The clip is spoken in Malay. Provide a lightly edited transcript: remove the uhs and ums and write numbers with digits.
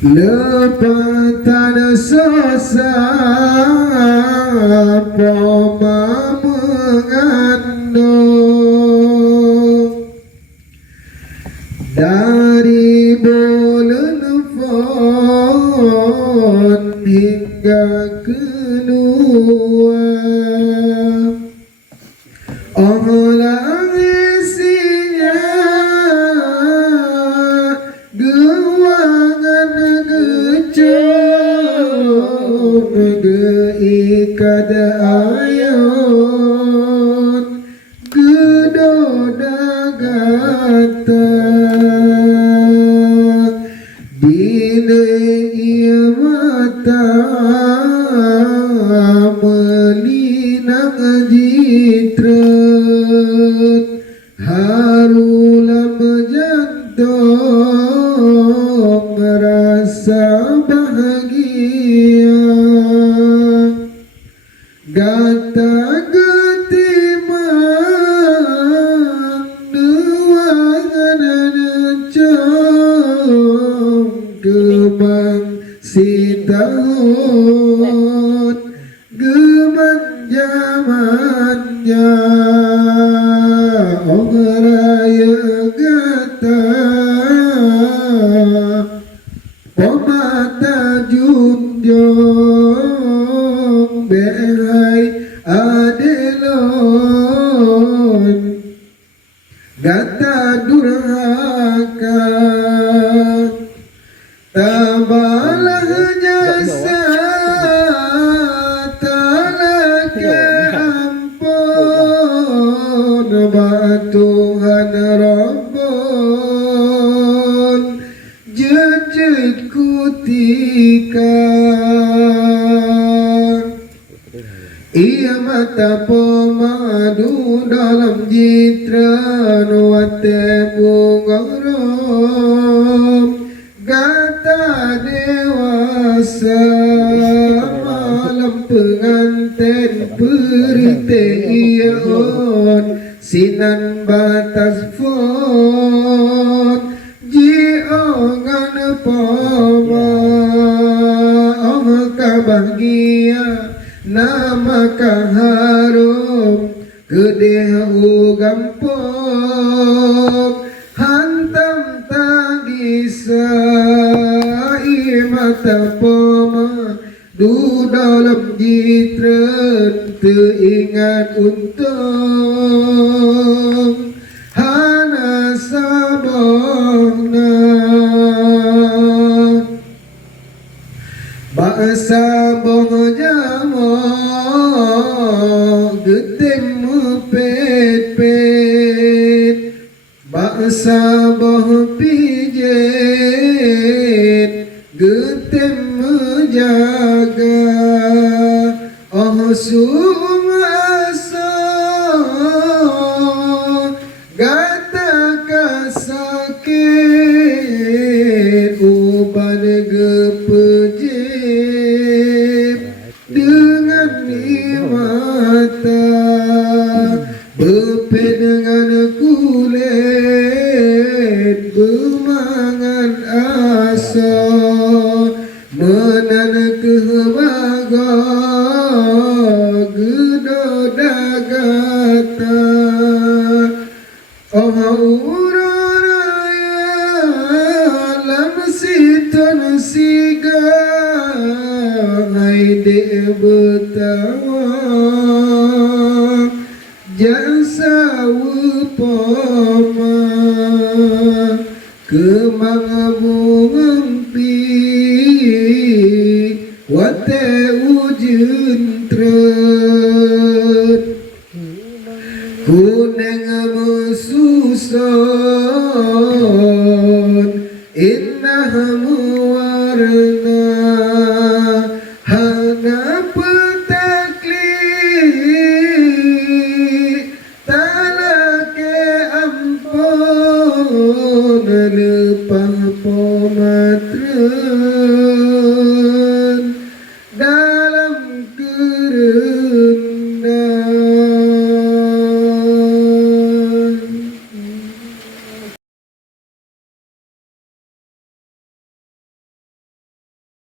lepatan sosa poma mengandung dari bulan fon hingga keluar olah isinya gewangan gecong geikat ayon gedoda gata bila ia mata melinang jitret harulam jantung merasa bahagia gata getimang nuangan necong gemang si tahun gemang zamannya oh raya gata pemata junjung behai adelon gata durhaka tabalah jasa talaka ampun Tuhan Rabbun jejit kutika ia mata pemadu dalam jitra nuwate bungarom gata dewasa malam pengantin perite ion sinan batas fon jiongan poma oh kabahagia nama kaharum kedehu gampong hantam tagisa imata poma du dalam jitren teringat untung hana sabahna bahasa boh jamo getem pet-pet bahasa boh pijet getem jaga oh sumasa gata kasakit uban gepejip dengan mata bepe dengan kulit bemangan asa menan kebaga gedoda gata oh uraya lam siton siga hai de betawa jasa upama kemang bungampi wate ujun tret kuneng mesusah